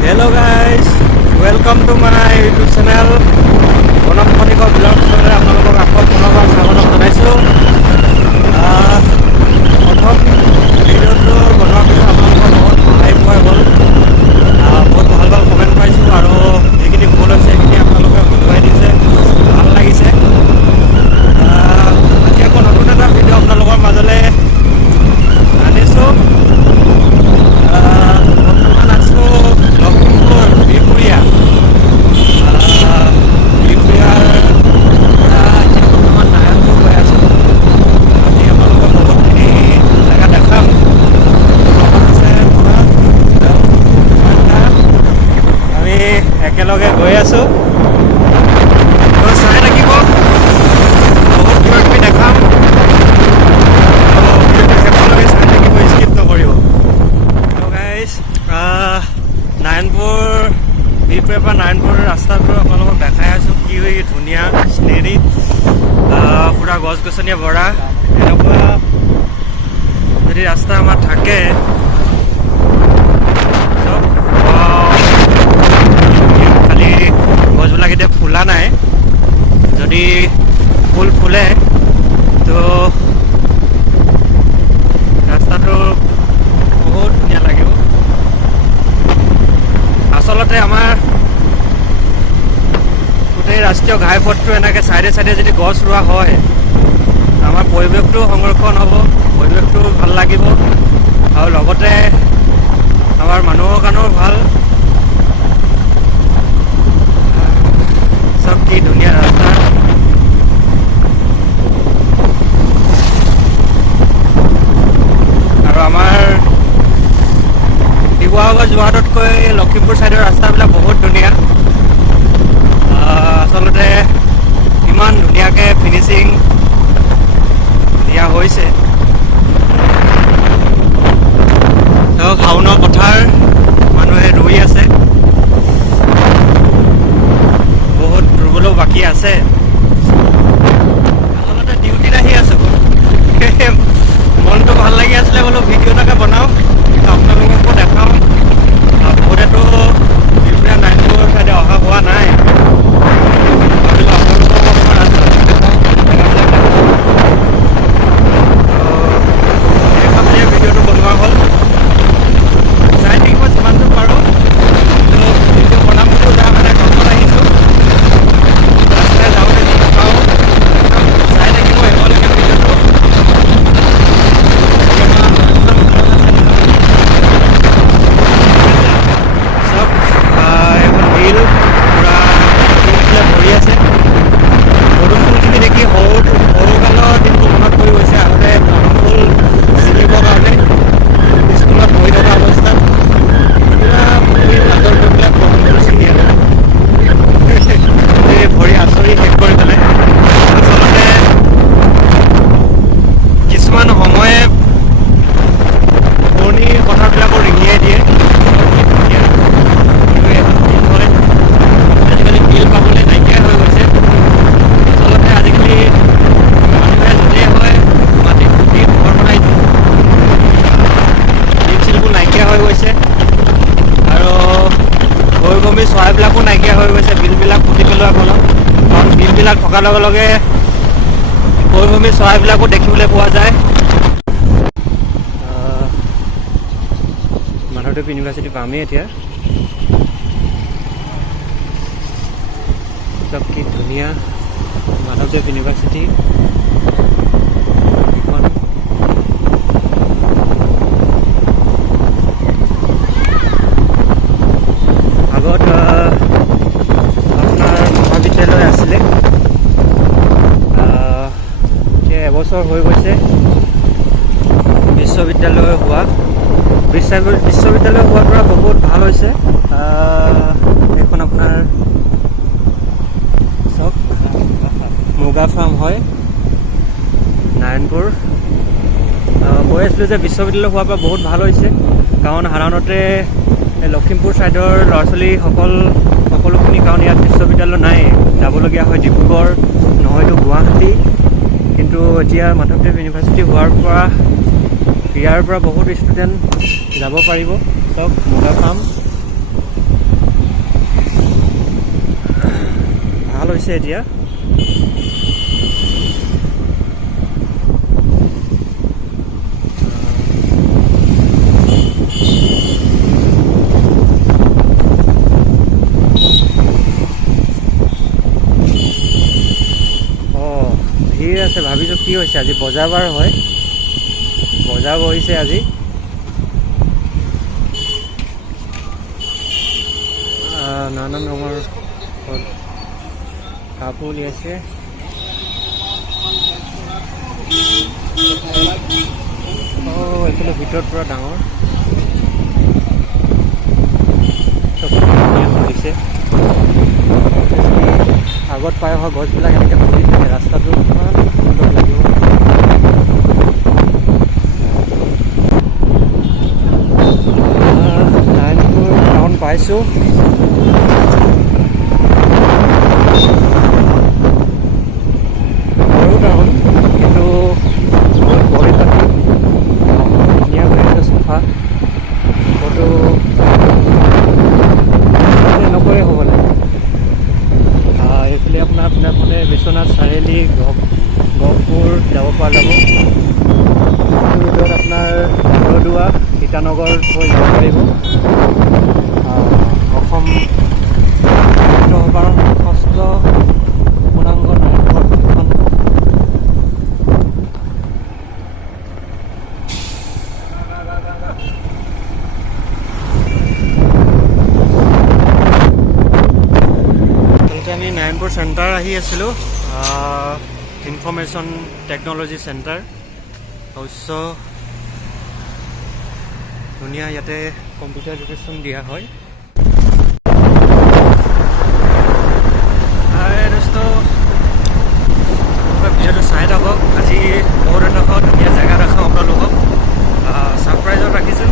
Hello guys, welcome to my YouTube channel. Bonam Khoniko vlog channel আপোনালোকক আকৌ পুনৰবাৰ স্বাগতম জনাইছোঁ। প্ৰথম ভিডিঅ'টো বনোৱাৰ পিছত আপোনালোকৰ বহুত সহায় পোৱা গ'ল। বহুত ভাল ভাল কমেণ্ট পাইছোঁ আৰু যিখিনি ভুল হৈছে সেইখিনি আপোনালোকে শুধৰাই দিছে, ভাল লাগিছে। আজি আকৌ নতুন এটা ভিডিঅ' আপোনালোকৰ মাজলৈ আনিছোঁ। বৰ্তমান আছোঁ লখিমপুৰ বিহপুৰীয়াৰ পৰা এতিয়া বৰ্তমান নাৰায়ণপুৰ গৈ আছোঁ। আজি আপোনালোকক বহুতখিনি জেগা দেখাম। আমি একেলগে গৈ আছোঁ, চাই থাকিব, বহুত কিবা কিবি দেখাম। শেষলৈকে চাই থাকিব, স্কিপ নকৰিব। নাৰায়ণপুৰ বিহপুৰীয়াৰ পৰা নাৰায়ণপুৰ ৰাস্তাটো আপোনালোকক দেখাই আছোঁ। কি ধুনীয়া চিনেৰী, পুৰা গছ গছনিয়ে ভৰা। এনেকুৱা যদি ৰাস্তা আমাৰ থাকে, খালি গছবিলাক এতিয়া ফুলা নাই। যদি ফুল ফুলে তো ৰাস্তাটো বহুত ধুনীয়া লাগিব। আচলতে আমাৰ গোটেই ৰাষ্ট্ৰীয় ঘাইপথটো এনেকৈ চাইডে চাইডে যদি গছ ৰোৱা হয়, আমাৰ পৰিৱেশটো সংৰক্ষণ হ'ব, পৰিৱেশটো ভাল লাগিব আৰু লগতে আমাৰ মানুহৰ কাৰণেও ভাল। চব কি ধুনীয়া ৰাস্তা। আৰু আমাৰ শিৱসাগৰ যোৰহাটতকৈ লখিমপুৰ ছাইডৰ ৰাস্তাবিলাক বহুত ধুনীয়া। আচলতে ইমান ধুনীয়াকৈ ফিনিচিং দিয়া হৈছে। শাওনৰ পথাৰ মানুহে ৰুই আছে, বহুত ৰুবলৈও বাকী আছে। আচলতে ডিউটিত আহি আছোঁ, মনটো ভাল লাগি আছিলে, বোলো ভিডিঅ' এটাকে বনাওঁ, আপোনালোককো দেখাওঁ। বহুতেতো বিহপুৰীয়া নাৰায়ণপুৰ ছাইডে অহা হোৱা নাই, ভাবিলোঁ আপোনালোকক অকণমান সেইকাৰণে ভিডিঅ'টো বনোৱা হ'ল। চাই থাকিব যিমানটো পাৰোঁ। ভিডিঅ' বনাম বুলিও বেয়া মানে ঘৰত আহিছোঁ, ৰাস্তাই যাওঁতে যি পাওঁ চাই থাকিব শেষলৈকে ভিডিঅ'টো। এখন বিল পূৰা ফুলফুলে ভৰি আছে। পদুম ফুলখিনি দেখি সৰুকালৰ দিনটো মনত পৰি গৈছে। আগতে পদুম ফুল ছিঙিবৰ কাৰণে স্কুলত পঢ়ি থকা অৱস্থাত পূৰা পুখুৰীৰ মাজত গৈ পেলাই পদুম ফুল ছিঙি আনে। ভৰি আচৰি শেষ কৰি পেলাই। আচলতে কিছুমান সময়ে পুৰণি কথাবিলাকো ৰিঙিয়াই দিয়ে। আজিকালি বিল পাবলৈ নাইকিয়া হৈ গৈছে। আচলতে আজিকালি মানুহে য'তেই হয় মাটি পুতি ঘৰ বনাই বিল চিলবোৰ নাইকিয়া হৈ গৈছে আৰু পৰিভ্ৰমী চৰাইবিলাকো নাইকিয়া হৈ গৈছে বিলবিলাক পুতি পেলোৱাৰ ফলত। কাৰণ বিলবিলাক থকাৰ লগে লগে পৰিভ্ৰমী চৰাইবিলাকো দেখিবলৈ পোৱা যায়। মাধৱদেৱ ইউনিভাৰ্চিটি পামেই এতিয়া। চব কি ধুনীয়া মাধৱদেৱ ইউনিভাৰ্চিটি। আগত আপোনাৰ মহাবিদ্যালয় আছিলে, এতিয়া এবছৰ হৈ গৈছে বিশ্ববিদ্যালয় হোৱা। বিশ্ববিদ্যালয় হোৱাৰ পৰা বহুত ভাল হৈছে। এইখন আপোনাৰ চব মুগা ফাৰ্ম হয় নাৰায়ণপুৰ। কৈ আছিলোঁ যে বিশ্ববিদ্যালয় হোৱাৰ পৰা বহুত ভাল হৈছে, কাৰণ সাধাৰণতে লখিমপুৰ ছাইডৰ ল'ৰা ছোৱালীসকলোখিনি, কাৰণ ইয়াত বিশ্ববিদ্যালয় নাই, যাবলগীয়া হয় ডিব্ৰুগড় নহয়তো গুৱাহাটী। কিন্তু এতিয়া মাধৱদেৱ ইউনিভাৰ্চিটি হোৱাৰ পৰা ইয়াৰ পৰা বহুত ষ্টুডেণ্ট যাব পাৰিব। চব মুগা ফাৰ্ম ভাল হৈছে এতিয়া। ভিৰ আছে, ভাবিছোঁ কি হৈছে আজি বজাৰ বাৰ হয়, বজাৰ বহিছে আজি। নানান ৰঙৰ কাপোৰ উলিয়াইছে। এইফালে ভিতৰত পুৰা ডাঙৰ দিছে। আগত পাই অহা গছবিলাক এনেকৈ ফুলি থাকে, ৰাস্তাটো ইমান সুন্দৰ লাগিব। নাৰায়ণপুৰ টাউন পাইছোঁ। সৰু টাউন কিন্তু বহুত পৰিপাটি, ধুনীয়া হৈ আছে, চাফা। ফটো এনেকুৱাই হ'ব লাগে। এইফালে আপোনাৰ বিশ্বনাথ চাৰিআলি, গহপুৰ যাব পৰা যাব। ৰোডত আপোনাৰ বৰদোৱা, ইটানগৰ হৈ যাব পাৰিব। অসম সাহিত্য সভাৰ 6ষ্ঠ পূৰ্ণাংগ নাৰায়ণপুৰ অধিৱেশন। আমি নাৰায়ণপুৰ চেণ্টাৰ আহি আছিলোঁ, ইনফৰমেশ্যন টেকন'লজি চেণ্টাৰ। অৱশ্য ধুনীয়া, ইয়াতে কম্পিউটাৰ এডুকেশ্যন দিয়া হয়। ভিডিঅ'টো চাই থাকক। আজি বহুত এডোখৰ ধুনীয়া জেগা দেখাওঁ আপোনালোকক, ছাৰপ্ৰাইজত ৰাখিছোঁ।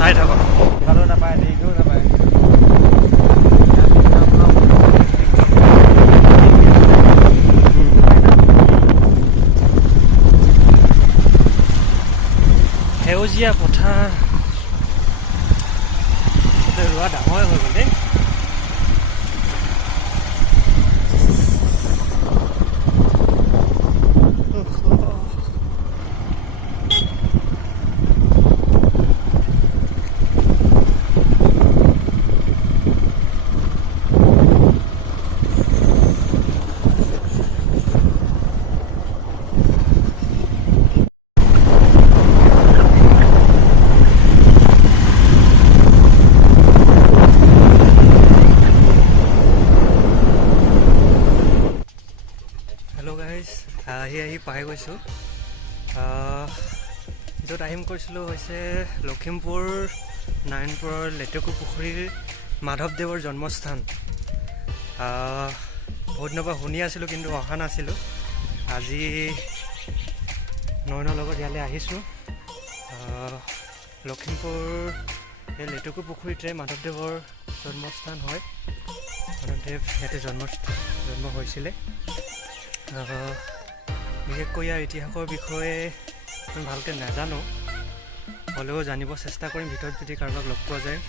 চাই থাকক, ভালো নাপায়, দেখিও নাপায়। সেউজীয়া পথাৰ ৰোৱা ডাঙৰ হৈ গ'ল দেই। আহি পাই গৈছোঁ। য'ত আহিম কৈছিলোঁ হৈছে লখিমপুৰ নাৰায়ণপুৰৰ লেটেকু পুখুৰীৰ মাধৱদেৱৰ জন্মস্থান। বহুত দিনৰ পৰা শুনি আছিলোঁ কিন্তু অহা নাছিলোঁ। আজি নয়নৰ লগত ইয়ালৈ আহিছোঁ। লখিমপুৰ এই লেটেকু পুখুৰীতে মাধৱদেৱৰ জন্মস্থান হয়। মাধৱদেৱ ইয়াতে জন্ম হৈছিলে। বিশেষকৈ ইয়াৰ ইতিহাসৰ বিষয়ে মই ভালকৈ নাজানো, হ'লেও জানিব চেষ্টা কৰিম ভিতৰত যদি কাৰোবাক লগ পোৱা যায়।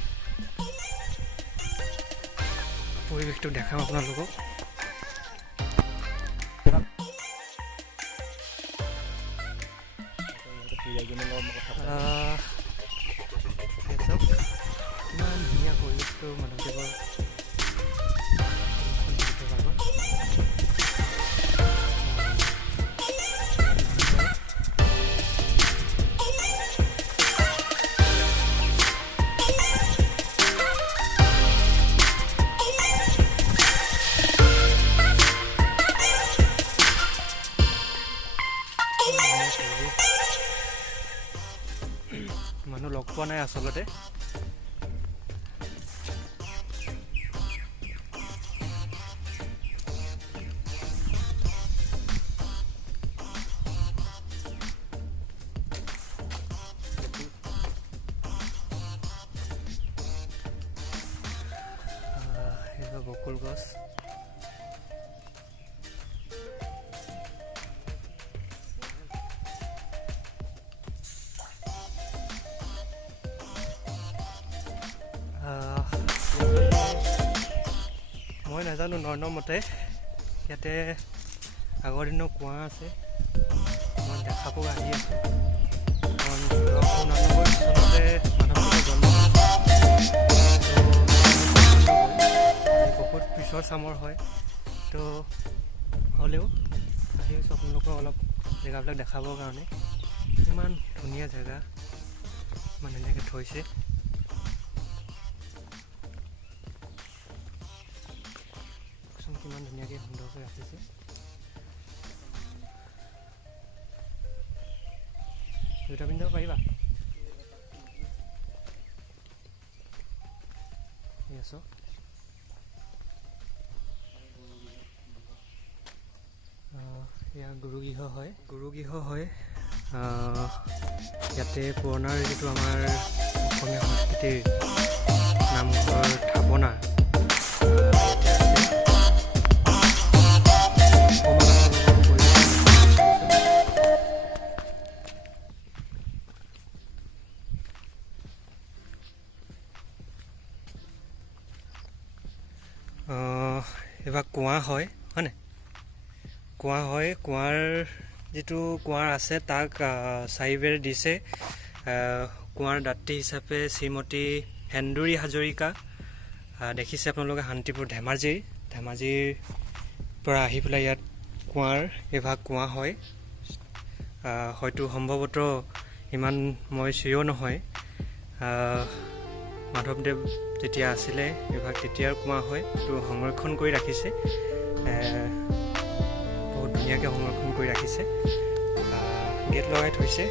পৰিৱেশটো দেখাম আপোনালোকক। ইমান ধুনীয়া পৰিৱেশটো মাধৱদেৱৰ। মানুহ লগ পোৱা নাই আচলতে। বকুল গছ। নাজানো নৰ্ণৰ মতে ইয়াতে আগৰ দিনৰ কুঁৱা আছে মই দেখাব আহি আছোঁ কাৰণ 1999 চনতে মাধৱদেৱে জন্ম বহুত পিছৰ চামৰ হয় তো হ'লেও আহি আছোঁ আপোনালোকক অলপ জেগাবিলাক দেখাবৰ কাৰণে ইমান ধুনীয়া জেগা ইমান ধুনীয়াকৈ থৈছে কিমান ধুনীয়াকৈ সুন্দৰকৈ ৰাখিছে দুটা পিন্ধিব পাৰিবা আছো এয়া গুৰুগৃহ হয় ইয়াতে পুৰণাৰ যিটো আমাৰ অসমীয়া সংস্কৃতিৰ নামঘৰ থাপনা এবাৰ কুঁৱা হয়নে কুঁৱা হয় কুঁৱাৰ যিটো কুঁৱাৰ আছে তাক চাৰিবেৰ দিছে কুঁৱাৰ দাত্ৰী হিচাপে শ্ৰীমতী হেন্দুৰী হাজৰিকা দেখিছে আপোনালোকে শান্তিপুৰ ধেমাজিৰ পৰা আহি পেলাই ইয়াত কুঁৱাৰ এভাগ কুঁৱা হয় হয়তো সম্ভৱতঃ ইমান মই চিয়ৰ নহয় মাধৱদেৱ যেতিয়া আছিলে এভাগ তেতিয়াৰ কুঁৱা হয় এইটো সংৰক্ষণ কৰি ৰাখিছে বহুত ধুনীয়াকৈ সংৰক্ষণ কৰি ৰাখিছে গেট লগাই থৈছে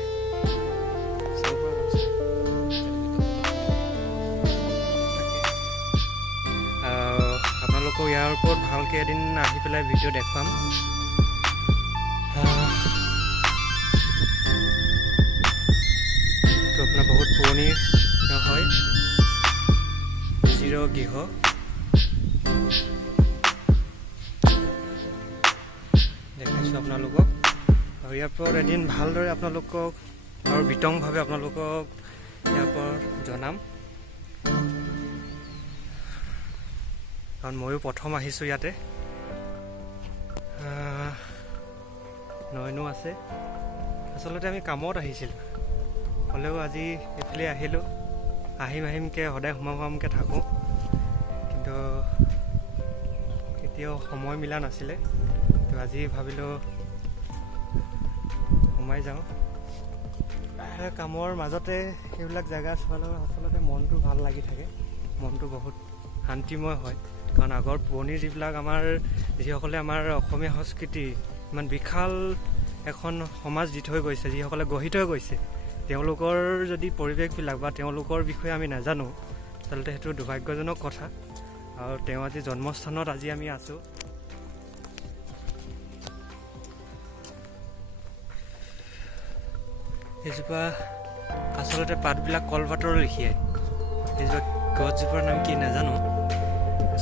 আপোনালোকক ইয়াৰ ওপৰত ভালকৈ এদিন আহি পেলাই ভিডিঅ' দেখুৱাম এইটো আপোনাৰ বহুত পুৰণি হয় গৃহ দেখাইছোঁ আপোনালোকক আৰু ইয়াৰ ওপৰত এদিন ভালদৰে আপোনালোকক আৰু বিতংভাৱে আপোনালোকক ইয়াৰ ওপৰত জনাম কাৰণ ময়ো প্ৰথম আহিছোঁ ইয়াতে নয়নো আছে আচলতে আমি কামত আহিছিলোঁ হ'লেও আজি এইফালে আহিলোঁ আহিমকৈ সদায় সোমামকৈ থাকোঁ কিন্তু কেতিয়াও সময় মিলা নাছিলে তো আজি ভাবিলোঁ সোমাই যাওঁ কামৰ মাজতে সেইবিলাক জেগা চোৱাৰ আচলতে মনটো ভাল লাগি থাকে মনটো বহুত শান্তিময় হয় কাৰণ আগৰ পুৰণি যিবিলাক আমাৰ যিসকলে আমাৰ অসমীয়া সংস্কৃতি ইমান বিশাল এখন সমাজ দি থৈ গৈছে যিসকলে গঢ়ি থৈ গৈছে তেওঁলোকৰ যদি পৰিৱেশবিলাক বা তেওঁলোকৰ বিষয়ে আমি নাজানো আচলতে সেইটো দুৰ্ভাগ্যজনক কথা আৰু তেওঁ আজি জন্মস্থানত আজি আমি আছোঁ এইজোপা আচলতে পাতবিলাক কলপাতৰ লেখিয়াই এইজোপা গছজোপাৰ নাম কি নাজানো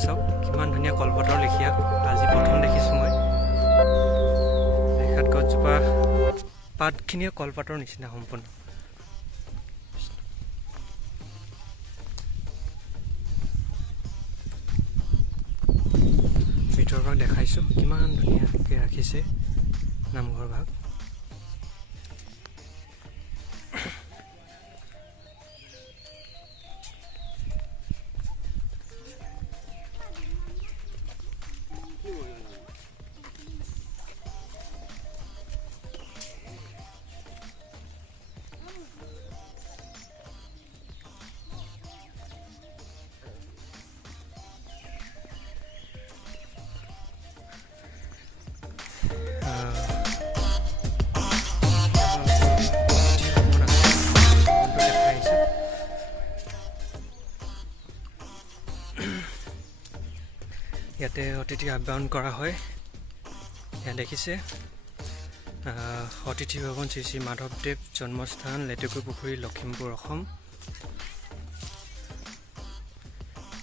চাওক কিমান ধুনীয়া কলপাতৰ লেখীয়া আজি প্ৰথম দেখিছোঁ মই দেখাত গছজোপা পাতখিনিও কলপাতৰ নিচিনা সম্পূৰ্ণ ভিতৰৰ ভাগ দেখাইছোঁ কিমান ধুনীয়াকৈ ৰাখিছে নামঘৰ ভাগ ইয়াতে অতিথি আহ্বান কৰা হয় ইয়াত দেখিছে অতিথি ভৱন শ্ৰী শ্ৰী মাধৱদেৱ জন্মস্থান লেটেকু পুখুৰী লখিমপুৰ অসম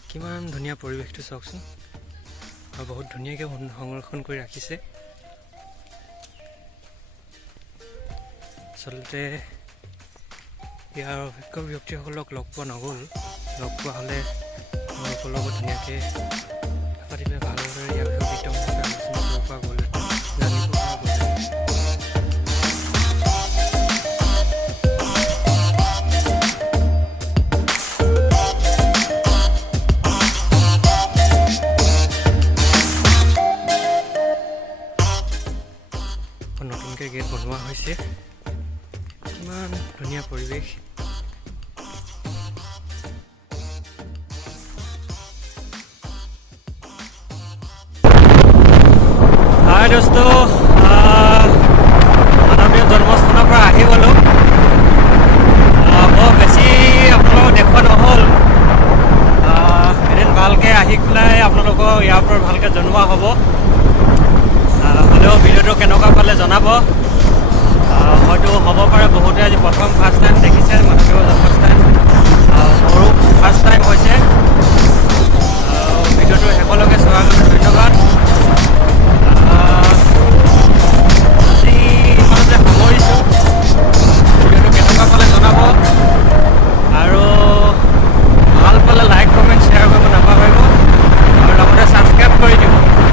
কিমান ধুনীয়া পৰিৱেশটো চাওকচোন আৰু বহুত ধুনীয়াকৈ সংৰক্ষণ কৰি ৰাখিছে আচলতে ইয়াৰ অভিজ্ঞ ব্যক্তিসকলক লগ পোৱা নগ'ল লগ পোৱা হ'লে তেওঁলোকৰ লগত ধুনীয়াকৈ পাতিলে ভাল কেনেদৰে ইয়াক বিতংভাৱে আলোচনা কৰিব পৰা গ'ল, জানিব পৰা গ'ল। নতুনকৈ গেট বনোৱা হৈছে, ইমান ধুনীয়া পৰিৱেশ। হাই দোস্ত, মানৱীয় জন্মস্থানৰ পৰা আহি গ'লোঁ। বৰ বেছি আপোনালোকক দেখুওৱা নহ'ল, এদিন ভালকৈ আহি পেলাই আপোনালোকক ইয়াৰ পৰা ভালকৈ জনোৱা হ'ব। হ'লেও ভিডিঅ'টো কেনেকুৱা পালে জনাব। হয়তো হ'ব পাৰে বহুতে আজি ফাৰ্ষ্ট টাইম দেখিছে মানৱীয় জন্মস্থান, মোৰো ফাৰ্ষ্ট টাইম হৈছে।